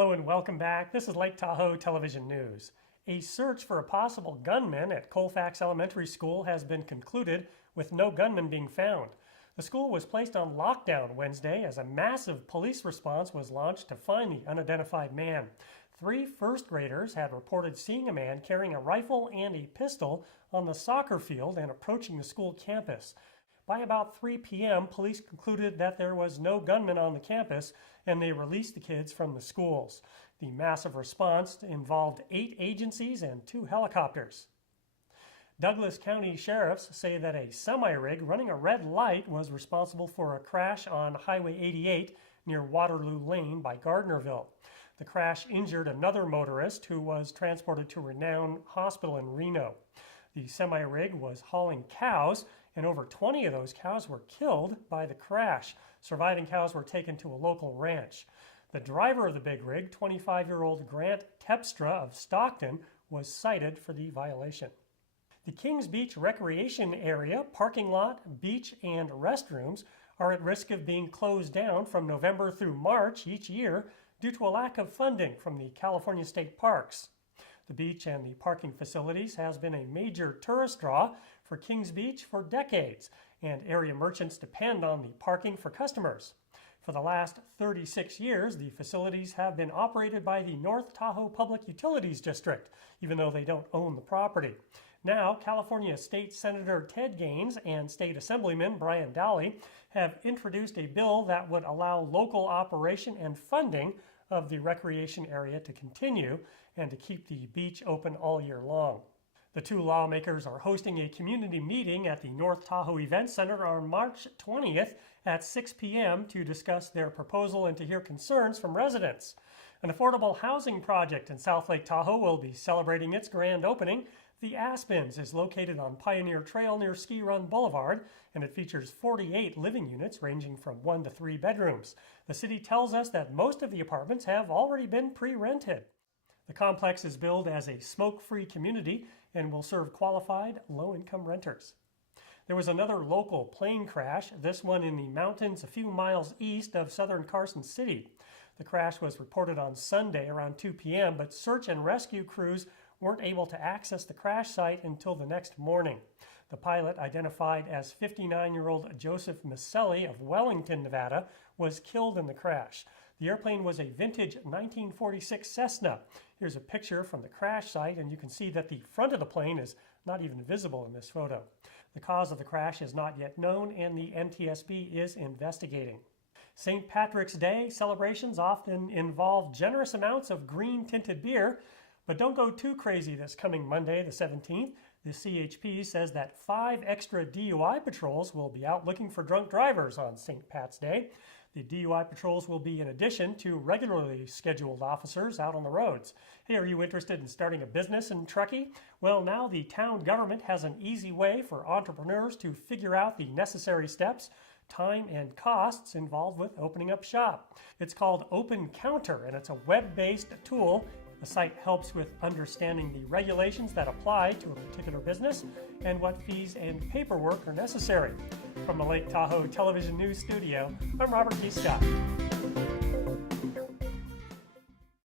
Hello and welcome back. This is Lake Tahoe Television News. A search for a possible gunman at Colfax Elementary School has been concluded with no gunman being found. The school was placed on lockdown Wednesday as a massive police response was launched to find the unidentified man. 3 first graders had reported seeing a man carrying a rifle and a pistol on the soccer field and approaching the school campus. By about 3 p.m., police concluded that there was no gunman on the campus, and they released the kids from the schools. The massive response involved 8 agencies and 2 helicopters. Douglas County sheriffs say that a semi-rig running a red light was responsible for a crash on Highway 88 near Waterloo Lane by Gardnerville. The crash injured another motorist who was transported to Renown Hospital in Reno. The semi-rig was hauling cows, and over 20 of those cows were killed by the crash. Surviving cows were taken to a local ranch. The driver of the big rig, 25-year-old Grant Tepstra of Stockton, was cited for the violation. The Kings Beach recreation area, parking lot, beach, and restrooms are at risk of being closed down from November through March each year due to a lack of funding from the California State Parks. The beach and the parking facilities has been a major tourist draw for Kings Beach for decades, and area merchants depend on the parking for customers. For the last 36 years, the facilities have been operated by the North Tahoe Public Utilities District, even though they don't own the property. Now, California State Senator Ted Gaines and State Assemblyman Brian Dowley have introduced a bill that would allow local operation and funding of the recreation area to continue and to keep the beach open all year long. The 2 lawmakers are hosting a community meeting at the North Tahoe Event Center on March 20th at 6 p.m. to discuss their proposal and to hear concerns from residents. An affordable housing project in South Lake Tahoe will be celebrating its grand opening. The Aspens is located on Pioneer Trail near Ski Run Boulevard, and it features 48 living units ranging from 1 to 3 bedrooms. The city tells us that most of the apartments have already been pre-rented. The complex is billed as a smoke-free community and will serve qualified, low-income renters. There was another local plane crash, this one in the mountains a few miles east of southern Carson City. The crash was reported on Sunday around 2 p.m., but search and rescue crews weren't able to access the crash site until the next morning. The pilot, identified as 59-year-old Joseph Maselli of Wellington, Nevada, was killed in the crash. The airplane was a vintage 1946 Cessna. Here's a picture from the crash site, and you can see that the front of the plane is not even visible in this photo. The cause of the crash is not yet known, and the NTSB is investigating. St. Patrick's Day celebrations often involve generous amounts of green-tinted beer, but don't go too crazy this coming Monday, the 17th. The CHP says that 5 extra DUI patrols will be out looking for drunk drivers on St. Pat's Day. The DUI patrols will be in addition to regularly scheduled officers out on the roads. Hey, are you interested in starting a business in Truckee? Well, now the town government has an easy way for entrepreneurs to figure out the necessary steps, time, and costs involved with opening up shop. It's called Open Counter, and it's a web-based tool. The site helps with understanding the regulations that apply to a particular business and what fees and paperwork are necessary. From the Lake Tahoe Television News Studio, I'm Robert B. Scott.